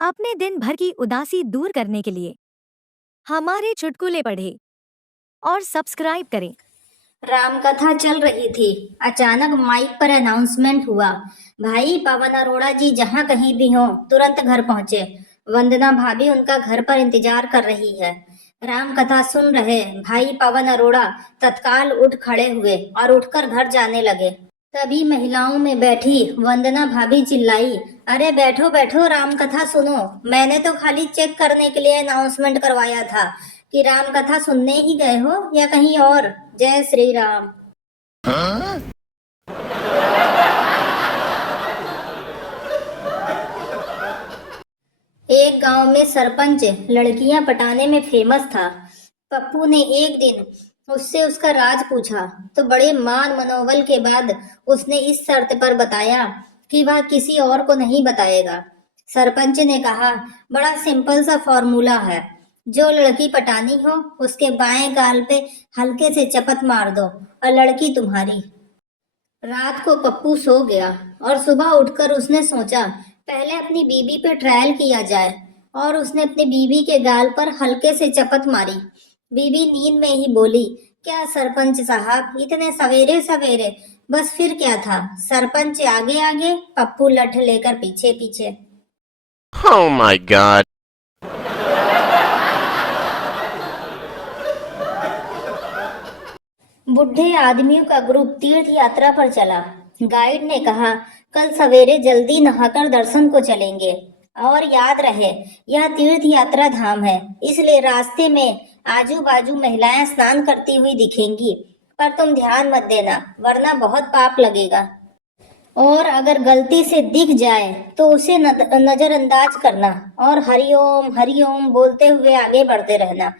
अपने दिन भर की उदासी दूर करने के लिए हमारे चुटकुले पढ़ें और सब्सक्राइब करें। रामकथा चल रही थी। अचानक माइक पर अनाउंसमेंट हुआ। भाई पवन अरोड़ा जी जहां कहीं भी हो तुरंत घर पहुंचे। वंदना भाभी उनका घर पर इंतजार कर रही है। रामकथा सुन रहे भाई पवन अरोड़ा तत्काल उठ खड़े हुए और उठकर घर जाने लगे। तभी महिलाओं में बैठी वंदना भाभी चिल्लाई, अरे बैठो बैठो रामकथा सुनो। मैंने तो खाली चेक करने के लिए अनाउंसमेंट करवाया था कि रामकथा सुनने ही गए हो या कहीं और। जय श्री राम। एक गांव में सरपंच लड़कियां पटाने में फेमस था। पप्पू ने एक दिन उससे उसका राज पूछा तो बड़े मान मनोबल के बाद उसने इस शर्त पर बताया कि वह किसी और को नहीं बताएगा। सरपंच ने कहा, बड़ा सिंपल सा फॉर्मूला है। जो लड़की पटानी हो उसके बाएं गाल पे हल्के से चपत मार दो और लड़की तुम्हारी। रात को पप्पू सो गया और सुबह उठकर उसने सोचा पहले अपनी बीबी पे ट्रायल किया जाए और उसने अपनी बीबी के गाल पर हल्के से चपत मारी। बीबी नींद में ही बोली, क्या सरपंच साहब इतने सवेरे सवेरे। बस फिर क्या था, सरपंच आगे आगे पप्पू लठ लेकर पीछे पीछे। Oh my god. बुढ़े आदमियों का ग्रुप तीर्थ यात्रा पर चला। गाइड ने कहा, कल सवेरे जल्दी नहाकर दर्शन को चलेंगे और याद रहे यह तीर्थ यात्रा धाम है, इसलिए रास्ते में आजू बाजू महिलाएं स्नान करती हुई दिखेंगी, पर तुम ध्यान मत देना वरना बहुत पाप लगेगा। और अगर गलती से दिख जाए तो उसे नजरअंदाज करना और हरिओम बोलते हुए आगे बढ़ते रहना।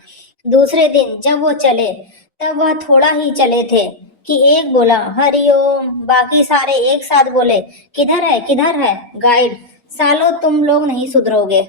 दूसरे दिन जब वो चले तब वह थोड़ा ही चले थे कि एक बोला हरिओम, बाकी सारे एक साथ बोले किधर है गाइड। सालो तुम लोग नहीं सुधरोगे।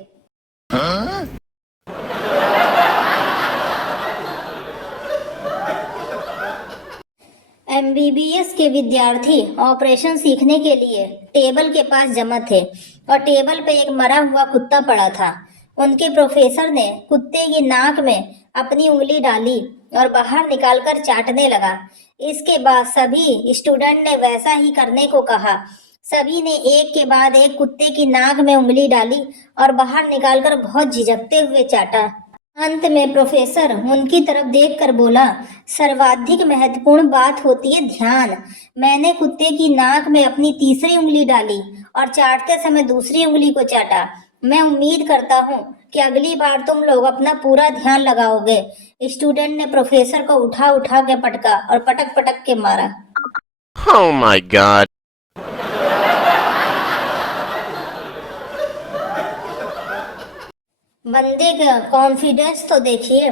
एमबीबीएस के विद्यार्थी ऑपरेशन सीखने के लिए टेबल के पास जमा थे और टेबल पे एक मरा हुआ कुत्ता पड़ा था। उनके प्रोफेसर ने कुत्ते की नाक में अपनी उंगली डाली और बाहर निकालकर चाटने लगा। इसके बाद सभी स्टूडेंट ने वैसा ही करने को कहा। सभी ने एक के बाद एक कुत्ते की नाक में उंगली डाली और बाहर निकालकर बहुत झिझकते हुए चाटा। अंत में प्रोफेसर उनकी तरफ देखकर बोला, सर्वाधिक महत्वपूर्ण बात होती है ध्यान। मैंने कुत्ते की नाक में अपनी तीसरी उंगली डाली और चाटते समय दूसरी उंगली को चाटा। मैं उम्मीद करता हूँ कि अगली बार तुम लोग अपना पूरा ध्यान लगाओगे। स्टूडेंट ने प्रोफेसर को उठा उठा के पटका और पटक पटक के मारा। Oh my god. बंदे का कॉन्फिडेंस तो देखिए।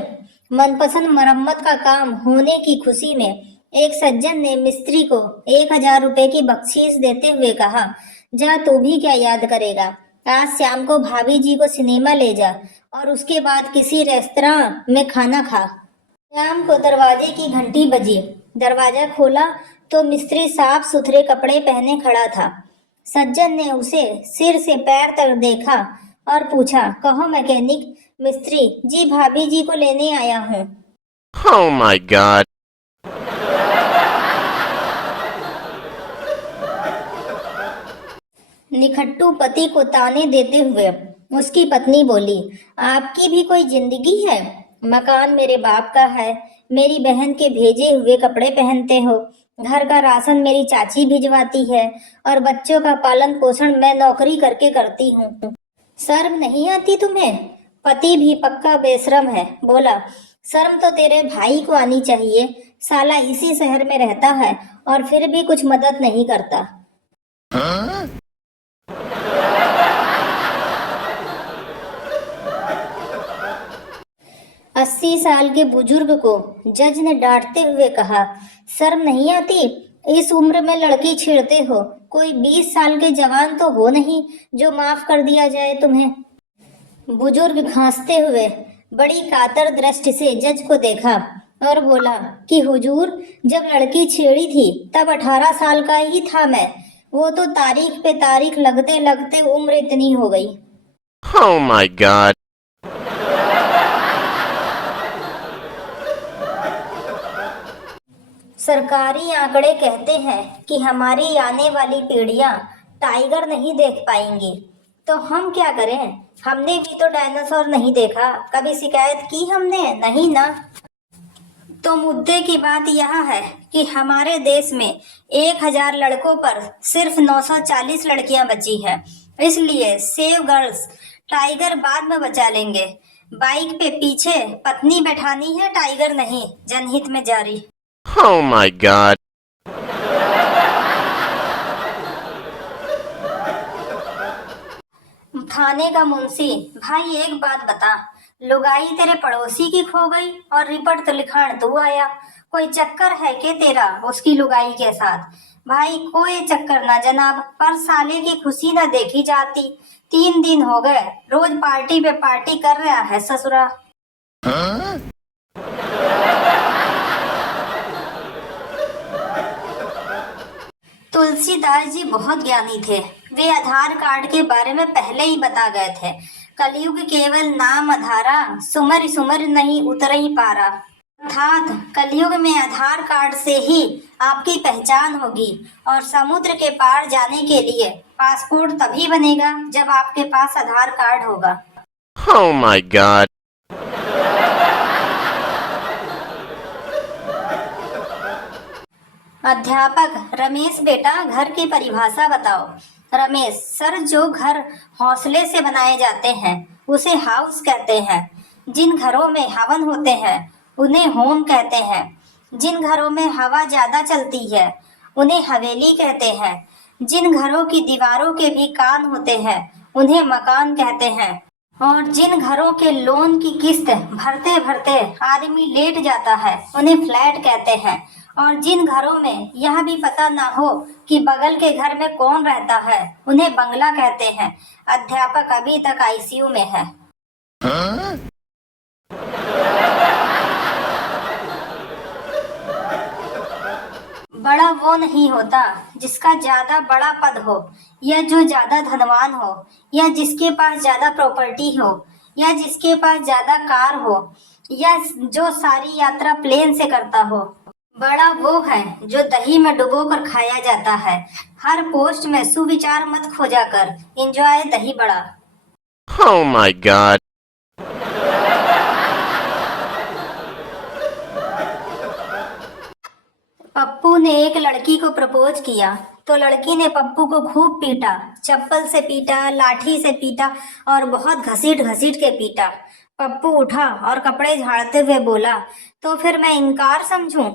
मनपसंद मरम्मत का काम होने की खुशी में एक सज्जन ने मिस्त्री को 1,000 रुपए की बख्शीश देते हुए कहा, जा तू भी क्या याद करेगा, आज शाम को भाभी जी को सिनेमा ले जा और उसके बाद किसी रेस्तरां में खाना खा। शाम को दरवाजे की घंटी बजी। दरवाजा खोला तो मिस्त्री साफ सुथरे कपड़े पहने खड़ा था। सज्जन ने उसे सिर से पैर तक देखा और पूछा, कहो मैकेनिक। मिस्त्री, जी भाभी जी को लेने आया हूँ। Oh my god. निखट्टू पति को ताने देते हुए उसकी पत्नी बोली, आपकी भी कोई जिंदगी है। मकान मेरे बाप का है, मेरी बहन के भेजे हुए कपड़े पहनते हो, घर का राशन मेरी चाची भिजवाती है और बच्चों का पालन पोषण मैं नौकरी करके करती हूँ। शर्म नहीं आती तुम्हें। पति भी पक्का बेशरम है, बोला, शर्म तो तेरे भाई को आनी चाहिए, साला इसी शहर में रहता है और फिर भी कुछ मदद नहीं करता। 80 साल के बुजुर्ग को जज ने डांटते हुए कहा, शर्म नहीं आती, इस उम्र में लड़की छेड़ते हो, कोई 20 साल के जवान तो हो नहीं जो माफ कर दिया जाए तुम्हें। बुजुर्ग खांसते हुए बड़ी कातर दृष्टि से जज को देखा और बोला कि हुजूर, जब लड़की छेड़ी थी तब 18 साल का ही था मैं, वो तो तारीख पे तारीख लगते लगते उम्र इतनी हो गई। Oh my god. सरकारी आंकड़े कहते हैं कि हमारी आने वाली पीढ़ियां टाइगर नहीं देख पाएंगी, तो हम क्या करें? हमने भी तो डायनासोर नहीं देखा। कभी शिकायत की हमने? नहीं ना। तो मुद्दे की बात यह है कि हमारे देश में 1000 लड़कों पर सिर्फ 940 लड़कियां बची हैं। इसलिए सेव गर्ल्स, टाइगर बाद में बचा लेंगे। बाइक पे पीछे पत्नी बैठानी है, टाइगर नहीं। जनहित में जारी। Oh my god. थाने का मुंशी, भाई एक बात बता, लुगाई तेरे पड़ोसी की खो गई और रिपट तो लिखाण तू आया। कोई चक्कर है के तेरा उसकी लुगाई के साथ? भाई कोई चक्कर ना जनाब, पर साले की खुशी ना देखी जाती। 3 दिन हो गए रोज पार्टी पे पार्टी कर रहा है ससुरा। तुलसीदास जी बहुत ज्ञानी थे। वे आधार कार्ड के बारे में पहले ही बता गए थे। कलयुग केवल नाम आधारा, सुमर सुमर नहीं उतर ही पारा। अर्थात कलयुग में आधार कार्ड से ही आपकी पहचान होगी और समुद्र के पार जाने के लिए पासपोर्ट तभी बनेगा जब आपके पास आधार कार्ड होगा। Oh my god. अध्यापक, रमेश बेटा घर की परिभाषा बताओ। रमेश सर, जो घर हौसले से बनाए जाते हैं उसे हाउस कहते हैं। जिन घरों में हवन होते हैं उन्हें होम कहते हैं। जिन घरों में हवा ज्यादा चलती है उन्हें हवेली कहते हैं। जिन घरों की दीवारों के भी कान होते हैं उन्हें मकान कहते हैं। और जिन घरों के लोन की किस्त भरते भरते आदमी लेट जाता है उन्हें फ्लैट कहते हैं। और जिन घरों में यह भी पता ना हो कि बगल के घर में कौन रहता है उन्हें बंगला कहते हैं। अध्यापक अभी तक आईसीयू में है। बड़ा वो नहीं होता जिसका ज्यादा बड़ा पद हो, या जो ज्यादा धनवान हो, या जिसके पास ज्यादा प्रॉपर्टी हो, या जिसके पास ज्यादा कार हो, या जो सारी यात्रा प्लेन से करता हो। बड़ा वो है जो दही में डुबो कर खाया जाता है। हर पोस्ट में सुविचार मत खोजा कर, एंजॉय दही बड़ा। Oh my god. पप्पू ने एक लड़की को प्रपोज किया तो लड़की ने पप्पू को खूब पीटा। चप्पल से पीटा, लाठी से पीटा और बहुत घसीट घसीट के पीटा। पप्पू उठा और कपड़े झाड़ते हुए बोला, तो फिर मैं इनकार समझूं?